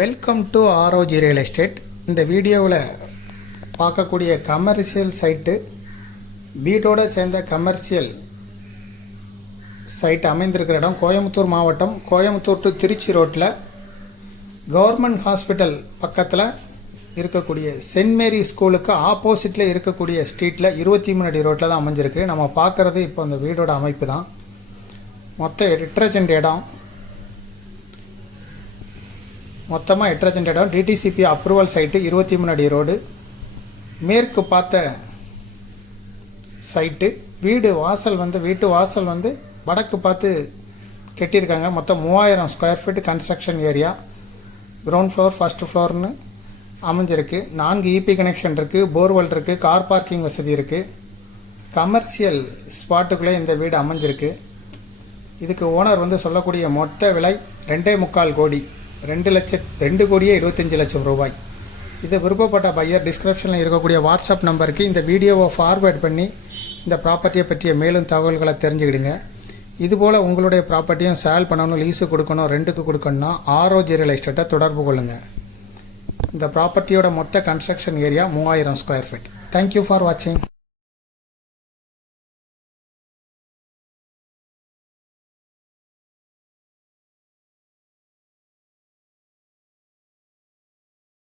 Welcome to ஆரோஜி real estate. இந்த வீடியோவில் பார்க்கக்கூடிய கமர்ஷியல் சைட்டு, வீட்டோடு சேர்ந்த கமர்ஷியல் சைட் அமைந்திருக்கிற இடம் கோயம்புத்தூர் மாவட்டம், கோயம்புத்தூர் டு திருச்சி ரோட்டில் கவர்மெண்ட் ஹாஸ்பிட்டல் பக்கத்தில் இருக்கக்கூடிய சென்ட் மேரி ஸ்கூலுக்கு ஆப்போசிட்டில் இருக்கக்கூடிய ஸ்ட்ரீட்டில் 23 அடி ரோட்டில் தான் அமைஞ்சிருக்கு. நம்ம பார்க்குறது இப்போ அந்த வீடோட அமைப்பு தான். மொத்தம் 8 சென்ட் இடம், மொத்தமாக 8 சென்ட் இடம். டிடிசிபி அப்ரூவல் சைட்டு, 23 அடி ரோடு, மேற்கு பார்த்த சைட்டு. வீட்டு வாசல் வந்து வடக்கு பார்த்து கட்டியிருக்காங்க. மொத்தம் 3000 square feet construction area. Ground floor, first ஃப்ளோர்னு அமைஞ்சிருக்கு. 4 இபி கனெக்ஷன் இருக்குது, போர்வெல் இருக்குது, கார் பார்க்கிங் வசதி இருக்குது. கமர்ஷியல் ஸ்பாட்டுக்குள்ளே இந்த வீடு அமைஞ்சிருக்கு. இதுக்கு ஓனர் சொல்லக்கூடிய மொத்த விலை 2.25 கோடி, 2,75,00,000 ரூபாய். இது விருப்பப்பட்ட பையர் டிஸ்கிரிப்ஷனில் இருக்கக்கூடிய வாட்ஸ்அப் நம்பருக்கு இந்த வீடியோவை ஃபார்வேர்ட் பண்ணி இந்த ப்ராப்பர்ட்டியை பற்றிய மேலும் தகவல்களை தெரிஞ்சுக்கிடுங்க. இதுபோல் உங்களுடைய ப்ராப்பர்ட்டியும் சேல் பண்ணணும், லீஸு கொடுக்கணும், ரெண்டுக்கு கொடுக்கணும்னா ஆரோஜி ரியல் எஸ்டேட்டை தொடர்பு கொள்ளுங்கள். இந்த ப்ராப்பர்ட்டியோட மொத்த construction area 3000 square feet. Thank you for வாட்சிங்.